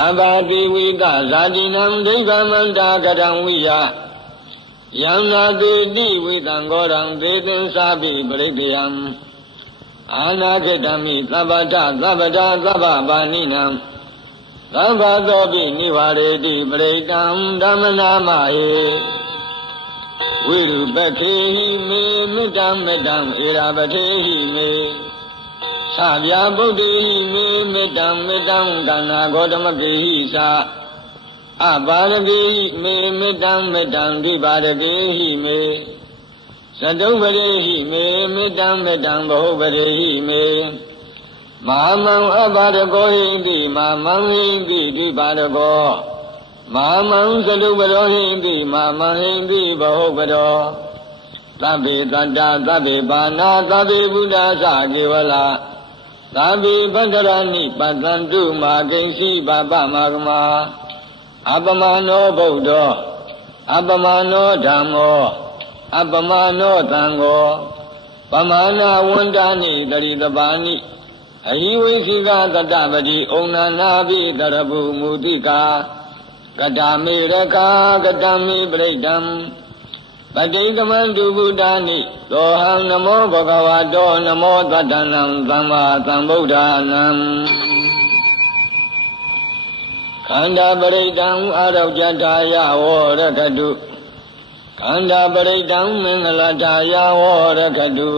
အဘာတိဝိကဇာတိနံဒိဗ္ဗမန္တာကရံဝိယယံနာတိတိဝိတံဂောရံသေသင်္စာပိပရိပယံအာနာခေတမိသဗ္ဗတသဗ္ဗတာသဗ္ဗပါဏိနံသဗ္ဗသောပိနိဝရေတိပရိတံဓမ္မနာမဟေဝိရုပခေဟိမေမေတ္တမေတ္တံဧရာပထေဟိမေသ ဗျာဗုဒ္ဓေဟိမေမေတ္တမေတ္တံကန္နာဂေါတမကေဟိသာအပါရတိဟိမေမေတ္တမေတ္တံဒိပါရတိဟိမေသတုပရိဟိမေမေတ္တမေတ္တံဘဟုပရိဟိမေမဟာမံအပါရကောဟိတိမဟာမံဟိတိဒိပါရကောမဟာမံသတုပရောဟိတိမဟာမံဟိတိဘဟုပရောသဗ္ဗေတတ္တသဗ္ဗေပါဏာသဗ္ဗေဘုဒ္ဓသကေဝလာ သဗ္ဗေဗန္ဒရာနိပတန္တုမာဂိဉ္စီပပမဂမအပမနောဗုဒ္ဓောအပမနောဓမ္မောအပမနောသံဃောပမာဏဝန္တာနိတရိတပါဏိအဟိဝိသိကတတပတိဩနာနာပိတရဗုမူတိကာကတမေရခာကတမေပရိဒံ ပတိကမံတုဗုဒ္ဓာနိသောဟံနမောဘဂဝါတောနမောတတ္တနံသမ္မာသမ္ဗုဒ္ဓနံခန္ဓာပရိဒံအာရောကြတာယဝရကတုခန္ဓာပရိဒံမင်္ဂလတာယဝရကတု